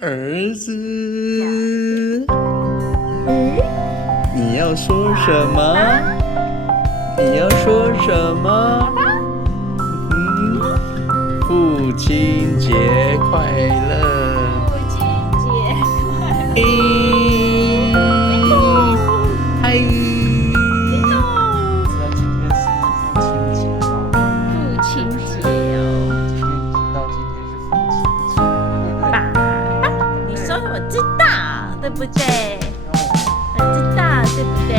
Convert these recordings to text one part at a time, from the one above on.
儿子，你要说什么？你要说什么？父亲节快乐！父亲节快乐！嗨！知道今天是父亲节吗？父亲节哦，今天知道今天是父亲节，对不对？爸爸，你说我知道，对不对？我知道，对不对？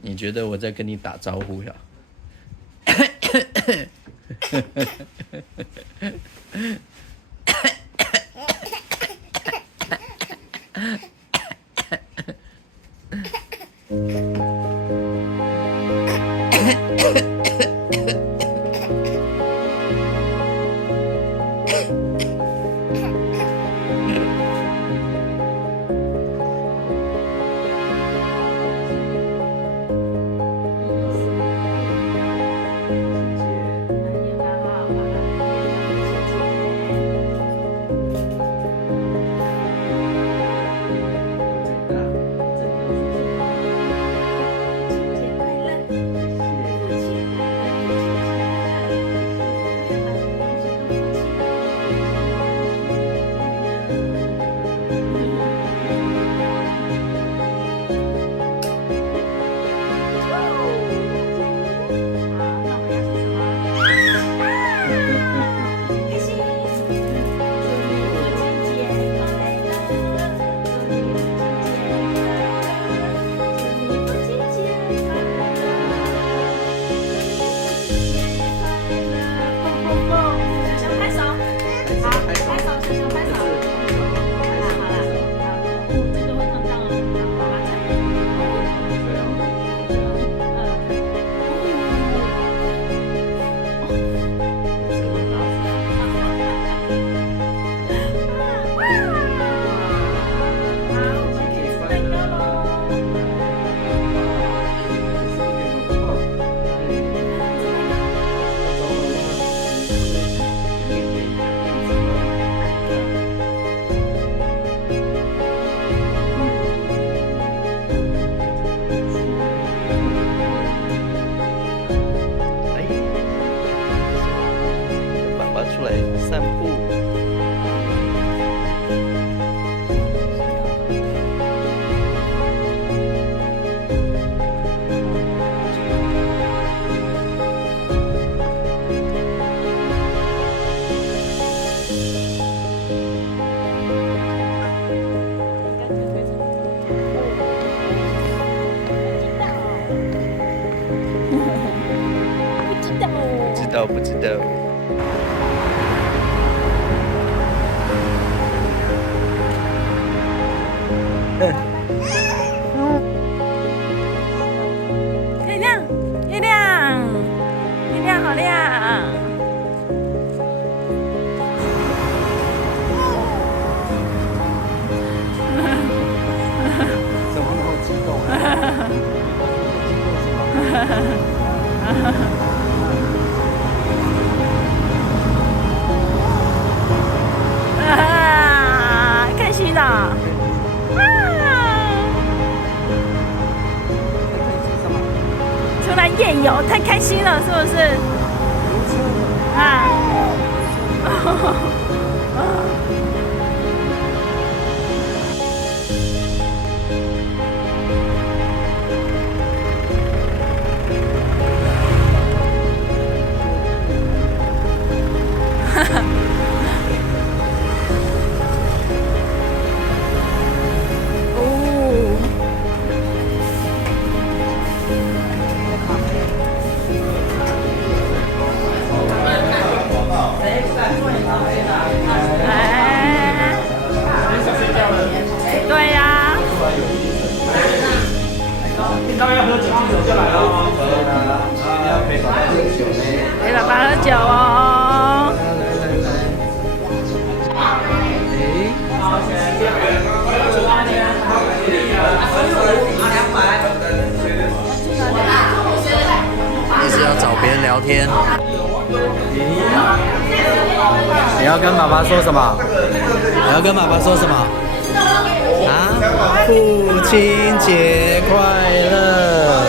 你觉得我在跟你打招呼呀？爸爸出来散步。不知道。月亮，月亮，月亮好亮！怎么那么激动？激动什么？开心的！出来夜游，太开心了，是不是？啊！一直要找别人聊天。你要跟爸爸说什么？你要跟爸爸说什么？啊？父亲节快乐！